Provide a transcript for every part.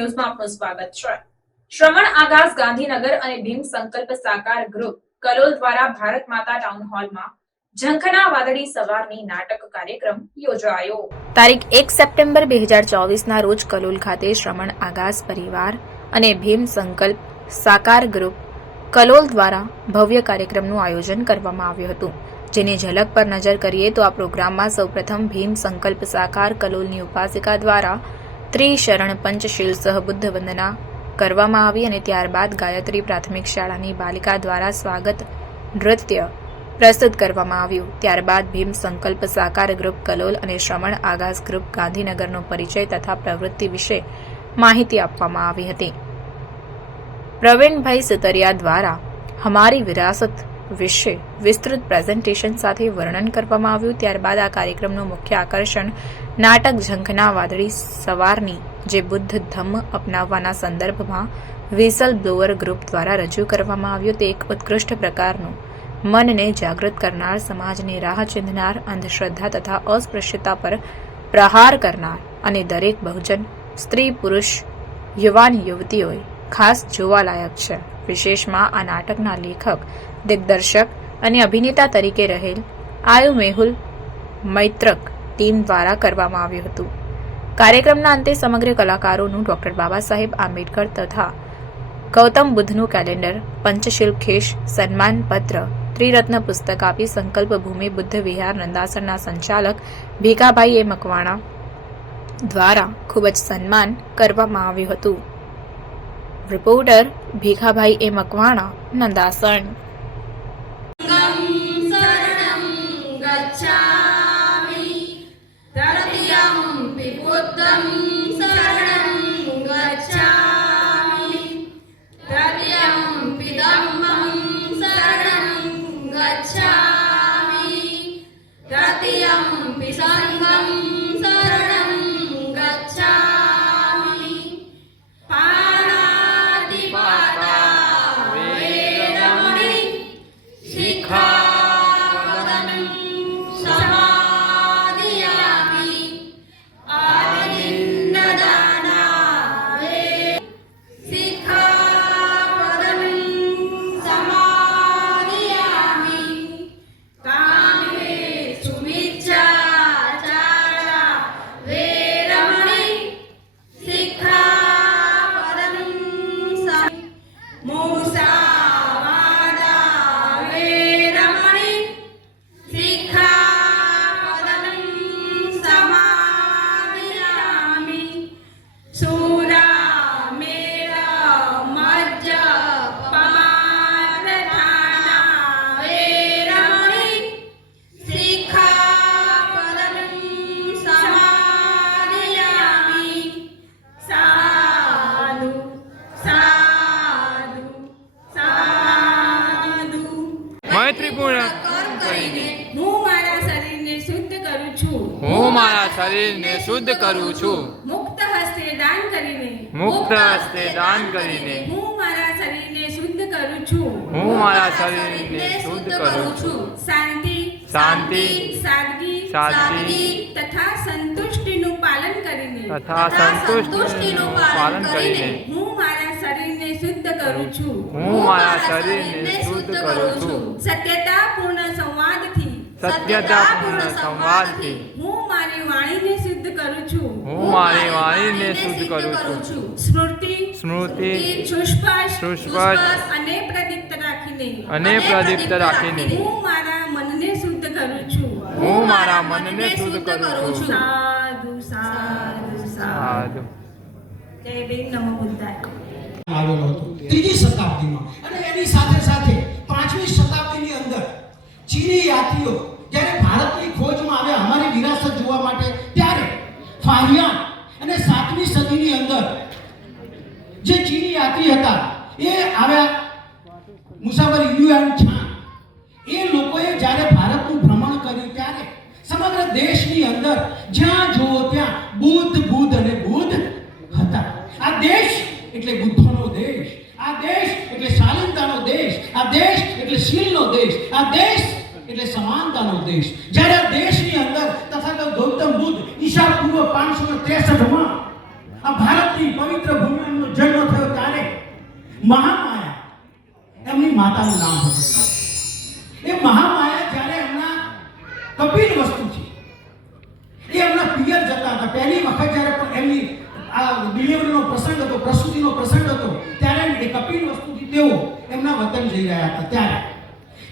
ન્યૂઝમાં આપનું સ્વાગત છે. શ્રવણ આગાસ ગાંધીનગર અને ભીમ સંકલ્પ સાકાર ગ્રુપ કલોલ દ્વારા ભારત માતા ટાઉન હોલમાં ઝંખના વાદળી સવારની નાટક કાર્યક્રમ યોજાયો. તારીખ એક સપ્ટેમ્બર બે હજાર ચોવીસના રોજ કલોલ ખાતે શ્રમણ આગાસ પરિવાર અને ભીમ સંકલ્પ સાકાર ગ્રુપ કલોલ દ્વારા ભવ્ય કાર્યક્રમનું આયોજન કરવામાં આવ્યું હતું. જેની ઝલક પર નજર કરીએ તો આ પ્રોગ્રામમાં સૌપ્રથમ ભીમ સંકલ્પ સાકાર કલોલની ઉપાસિકા દ્વારા ત્રિશરણ પંચશીલ સહ બુદ્ધ વંદના કરવામાં આવી અને ત્યારબાદ ગાયત્રી પ્રાથમિક શાળાની બાલિકા દ્વારા સ્વાગત નૃત્ય પ્રસ્તુત કરવામાં આવ્યું. ત્યારબાદ ભીમ સંકલ્પ સાકાર ગ્રુપ કલોલ અને શ્રમણ આગાસ ગ્રુપ ગાંધીનગરનો પરિચય તથા પ્રવૃત્તિ વિશે માહિતી આપવામાં આવી હતી. પ્રવીણભાઈ સુતરિયા દ્વારા હમારી વિરાસત વિશે વિસ્તૃત પ્રેઝન્ટેશન સાથે વર્ણન કરવામાં આવ્યું. ત્યારબાદ આ કાર્યક્રમનું મુખ્ય આકર્ષણ નાટક ઝંખના વાદળી સવારની, જે બુદ્ધ ધમ્મ અપનાવવાના સંદર્ભમાં વિસલ બ્લોઅર ગ્રુપ દ્વારા રજૂ કરવામાં આવ્યું. તે એક ઉત્કૃષ્ટ પ્રકારનું મનને જાગૃત કરનાર, સમાજને રાહ ચિંધનાર, અંધશ્રદ્ધા તથા અસ્પૃશ્યતા પર પ્રહાર કરનાર અને દરેક બહુજન, સ્ત્રી, પુરુષ, યુવાન, યુવતીઓએ ખાસ જોવાલાયક છે. વિશેષમાં આ નાટકના લેખક, દિગ્દર્શક અને અભિનેતા તરીકે રહેલ આયુ મેહુલ મૈત્રક ટીમ દ્વારા કરવામાં આવ્યું હતું. કાર્યક્રમના અંતે સમગ્ર કલાકારોનું ડોક્ટર બાબા સાહેબ આંબેડકર તથા ગૌતમ બુદ્ધનું કેલેન્ડર પંચશીલ ખેશ સન્માન પત્ર, ત્રિરત્ન પુસ્તક આપી સંકલ્પ ભૂમિ બુદ્ધ વિહાર નંદાસરના સંચાલક ભીખાભાઈ એ મકવાણા દ્વારા ખૂબ જ સન્માન કરવામાં આવ્યું હતું. Reporter Bhikhabhai A Makwana Nandasan. કરું છું. મુક્ત હસ્તે દાન કરીને મુક્ત હસ્તે દાન કરીને હું મારા શરીરને શુદ્ધ કરું છું. હું મારા શરીરને શુદ્ધ કરું છું. શાંતિ શાંતિ, સાદગી સાદગી, તથા સંતુષ્ટિનું પાલન કરીને તથા સંતુષ્ટિનું પાલન કરીને હું મારા શરીરને શુદ્ધ કરું છું. હું મારા શરીરને શુદ્ધ કરું છું. સત્યતાપૂર્ણ સંવાદથી સત્યતાપૂર્ણ સંવાદથી હું મારી વાણીને શુદ્ધ કરું છું. હું મારી વાણીને શુદ્ધ કરું છું. સ્મૃતિ સ્મૃતિ સુષ્પાશ સુષ્પાશ અને પ્રદીપ્ત રાખીને. અને પ્રદીપ્ત રાખીને. હું મારા મનને શુદ્ધ કરું છું. હું મારા મનને શુદ્ધ કરું છું. સાધુ સાધુ સાધુ. જય ભીમ નમો બુદ્ધાય. આવેલો હતો ત્રીજી શતાબ્દીમાં. અને એની સાથે સાથે પાંચમી શતાબ્દીની અંદર ચીની યાત્રીઓ ફાહિયાન અને સાતમી સદીની અંદર જે ચીની યાત્રી હતા, એ આવ્યા મુસાફર યુએન છાન એ લોકોએ જ્યારે ભારતનું ભ્રમણ કર્યું ત્યારે સમગ્ર દેશની અંદર જ્યાં જુઓ ત્યાં બુદ્ધ બુદ્ધ અને બુદ્ધ હતા. આ દેશ એટલે બુદ્ધોનો દેશ, આ દેશ એટલે શાલીનતાનો દેશ, આ દેશ એટલે શીલનો દેશ, આ દેશ એટલે સમાનતાનો દેશ. જ્યારે આ દેશની અંદર તથા ગૌતમ બુદ્ધ પાંચસો ત્રેસઠમાં આ ભારતની પવિત્ર ભૂમિનો જન્મ થયો ત્યારે મહામાયા, એમની માતાનું નામ હતું. એ મહામાયા જ્યારે એમના કપિલ વસ્તુ છે, એ એમના પિયર જતા હતા. પહેલી વખત જ્યારે પણ એમની આ ડિલિવરીનો પ્રસંગ હતો, પ્રસૂતિનો પ્રસંગ હતો, ત્યારે એ કપિલ વસ્તુથી તેઓ એમના વતન જઈ રહ્યા હતા. ત્યારે,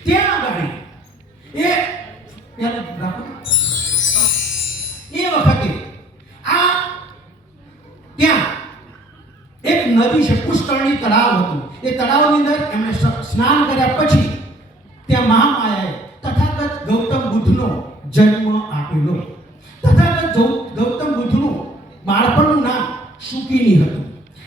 ત્યાં આગળ એ ત્યારે નદી છે પુષ્કરણી તળાવ હતું. એ તળાવની અંદર એમણે સ્નાન કર્યા પછી ત્યાં મહામાયાએ તથાગત ગૌતમ બુદ્ધનો જન્મ આપેલો. તથાગત ગૌતમ બુદ્ધનું બાળપણનું નામ સુકીની હતું.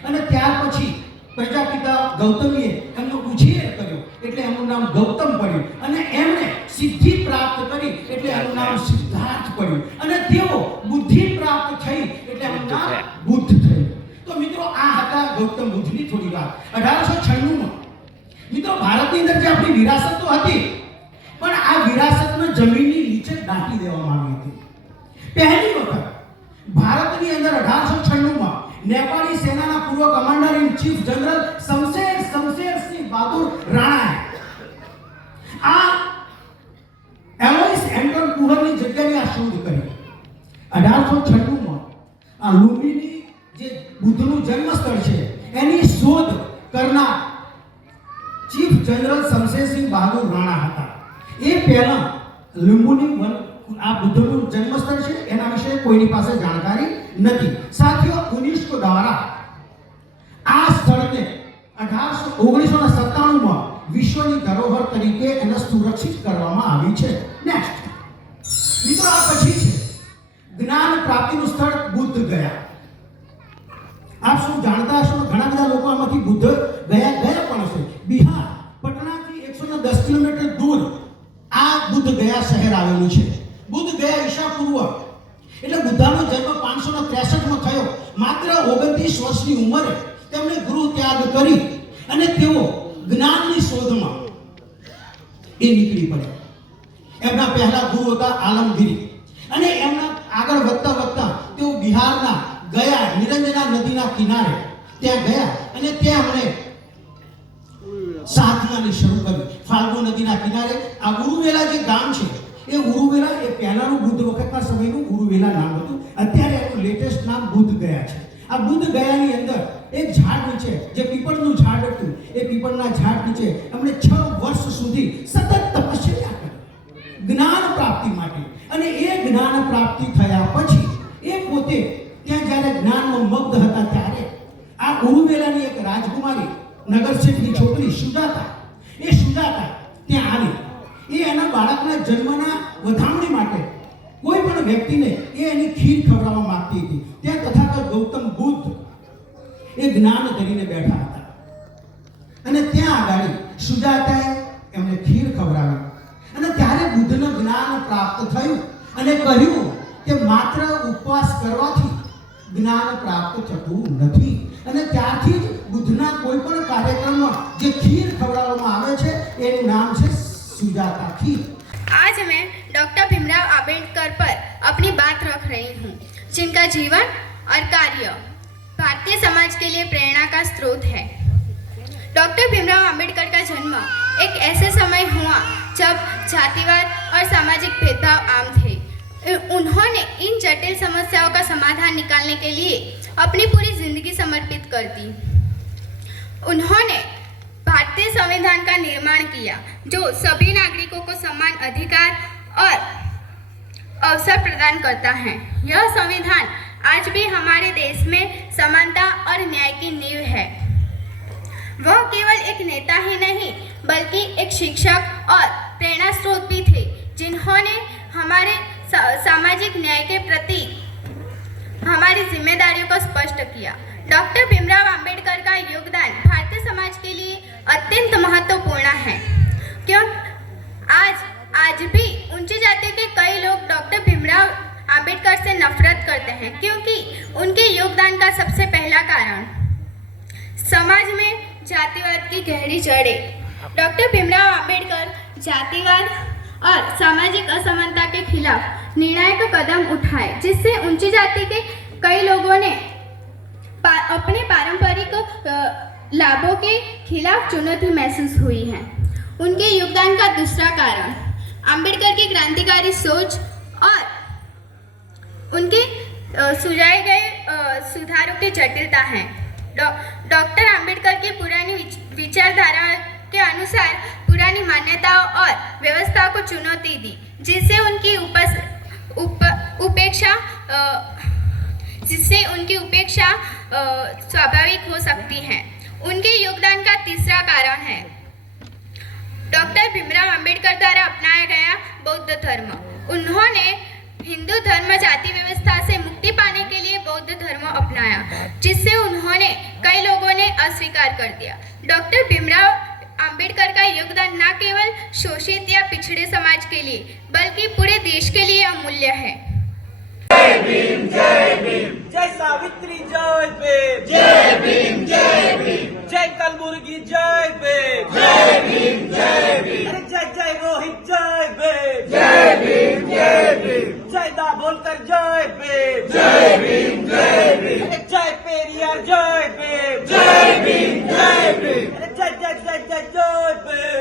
અને ત્યાર પછી પ્રજાપિતા ગૌતમીએ એમનો ઉછેર કર્યો. એટલે એમનું નામ ગૌતમ પડ્યું. અને એમણે સિદ્ધિ પ્રાપ્ત કરી ગૌતમ બુદ્ધની થોડી વાત. અઢારસો છન્નુંમાં. મિત્રો, ભારતની અંદર જે આપણી વિરાસત તો હતી, પણ આ વિરાસતને જમીનની નીચે દાટી દેવામાં આવી હતી. પહેલી વખત ભારતની અંદર અઢારસો છન્નુંમાં નેપાળી સેનાના પૂર્વ commander in chief general Shamsher Shamsher Singh Bahadur રાણાએ આ એલોઇસ એન્ટન કુહરની જગ્યાની આ શોધ કરી. અઢારસો છન્નુંમાં આ લુંબીની જે બુદ્ધનું જન્મસ્થળ છે એની શોધ કરનાર ચીફ જનરલ શમશેરસિંહ બહાદુર રાણા હતા. એ પહેલા લુંબુની વન આ બુદ્ધનું જન્મસ્થળ છે, એના વિશે કોઈની પાસે જાણકારી નથી. સાથીઓ, યુનેસ્કો દ્વારા આ સ્થળને અઢારસો ઓગણીસો ને સત્તાણુંમાં વિશ્વની ધરોહર તરીકે એને સુરક્ષિત કરવામાં આવી છે. નેક્સ્ટ મિત્રો, આ પછી છે. જ્ઞાન પ્રાપ્તિનું સ્થળ બુદ્ધ ગયા. આમાંથી બુદ્ધ ગયા ગયા પણ હશે. બિહાર પટનાથી એકસો દસ કિલોમીટર દૂર આ બુદ્ધ ગયા શહેર આવેલું છે. બુદ્ધ ગયા ઈશા પૂર્વ એટલે બુદ્ધાનો જન્મ પાંચસો ને ત્રેસઠમાં થયો. માત્ર ઓગણત્રીસ વર્ષની ઉંમરે તેમણે ગુરુ ત્યાગ કરી અને તેઓ જ્ઞાનની શોધમાં એ નીકળી પડ્યા. એમના પહેલા ગુરુ હતા આલમગીરી. અને એમના આગળ વધતા વધતા તેઓ બિહારના ગયા નિરંજના નદીના કિનારે ત્યાં ગયા અને ત્યાં એમણે સાધનાની શરૂ કરી ફાલ્ગુ નદીના કિનારે આ ઉરુવેલા જે ગામ છે, એ ઉરુવેલા એ પહેલાનું બુદ્ધ વખતના સમયનું ઉરુવેલા નામ હતું. અત્યારે એનું લેટેસ્ટ નામ બુદ્ધ ગયા છે. આ બુદ્ધ ગયાની અંદર એક ઝાડ નીચે, જે પીપળનું ઝાડ હતું, એ પીપળના ઝાડ નીચે એમણે છ વર્ષ સુધી સતત તપસ્યા કરી. જ્ઞાન પ્રાપ્તિ માટે. અને એ જ્ઞાન પ્રાપ્તિ થયા પછી, એ પોતે ત્યાં જ્યારે જ્ઞાનમાં મગ્ન હતા ત્યારે ઉરુવેલાની એક રાજકુમારી નગરસેઠની છોકરી સુજાતા. એ સુજાતા ત્યાં આવી. એ એના બાળકના જન્મના વધામણી માટે કોઈ પણ વ્યક્તિને એ એની ખીર ખવડાવવા માંગતી હતી. ત્યાં તથાગત ગૌતમ બુદ્ધ એ જ્ઞાન ધરીને બેઠા હતા. અને ત્યાં આગળ સુજાતાએ એમને ખીર ખવડાવી. અને ત્યારે બુદ્ધનું જ્ઞાન પ્રાપ્ત થયું અને કહ્યું કે માત્ર ઉપવાસ કરવાથી જ્ઞાન પ્રાપ્ત થતું નથી. અને ત્યારથી જ બુદ્ધના કોઈ પણ કાર્યક્રમમાં જે ખીર ખવડાવવામાં આવે છે એનું નામ છે સુજાતા ખીર आज मैं डॉक्टर भीमराव अंबेडकर पर अपनी बात रख रही हूँ जिनका जीवन और कार्य भारतीय समाज के लिए प्रेरणा का स्रोत है डॉक्टर भीमराव अंबेडकर का जन्म एक ऐसे समय हुआ जब जातिवाद और सामाजिक भेदभाव आम थे उन्होंने इन जटिल समस्याओं का समाधान निकालने के लिए अपनी पूरी ज़िंदगी समर्पित कर दी उन्होंने भारतीय संविधान का निर्माण किया, जो सभी नागरिकों को समान अधिकार और अवसर प्रदान करता है। यह संविधान आज भी हमारे देश में समानता और न्याय की नींव है। वह केवल एक नेता ही नहीं, बल्कि एक शिक्षक और प्रेरणा स्रोत भी थे, जिन्होंने हमारे सामाजिक न्याय के प्रति हमारी जिम्मेदारियों को स्पष्ट किया। डॉक्टर भीमराव अंबेडकर का योगदान भारतीय समाज के लिए अत्यंत महत्वपूर्ण है। क्यों? आज आज भी ऊँची जातियों के कई लोग डॉक्टर भीमराव अंबेडकर से नफरत करते हैं, क्योंकि उनके योगदान का सबसे पहला कारण समाज में जातिवाद की गहरी जड़ें। डॉक्टर भीमराव अंबेडकर जातिवाद और सामाजिक असमानता के खिलाफ निर्णायक कदम उठाए, जिससे ऊँची जाति के कई लोगों ने पा- अपने पारंपरिक लाभों के खिलाफ चुनौती महसूस हुई है। उनके योगदान का दूसरा कारण अंबेडकर की क्रांतिकारी सोच और उनके सुझाए गए सुधारों की जटिलता है। डॉ- डॉक्टर अंबेडकर की पुरानी विच- विचारधारा के अनुसार पुरानी मान्यताओं और व्यवस्था को चुनौती दी जिससे उनकी उपस, उप, उपेक्षा जिससे उनकी उपेक्षा स्वाभाविक हो सकती है। उनके योगदान का तीसरा कारण है। डॉक्टर भीमराव अंबेडकर द्वारा अपनाया गया बौद्ध धर्म। उन्होंने हिंदू धर्म जाति व्यवस्था से मुक्ति पाने के लिए बौद्ध धर्म अपनाया जिससे उन्होंने कई लोगों ने अस्वीकार कर दिया। डॉक्टर भीमराव न केवल शोषित या पिछड़े समाज के लिए बल्कि पूरे देश के लिए अमूल्य है जय सावित्री जय भीम जय भीम जय भीम जय कलबुर्गी जय भीम जय भीम जय भीम अरे जय जय रोहित जय भीम जय भीम जय भीम जय दाभोलकर जय भीम जय भीम जय भीम जय पेरियार जय भीम जय भीम जय भीम जय जय जय जय जय भीम जय भीम जय भीम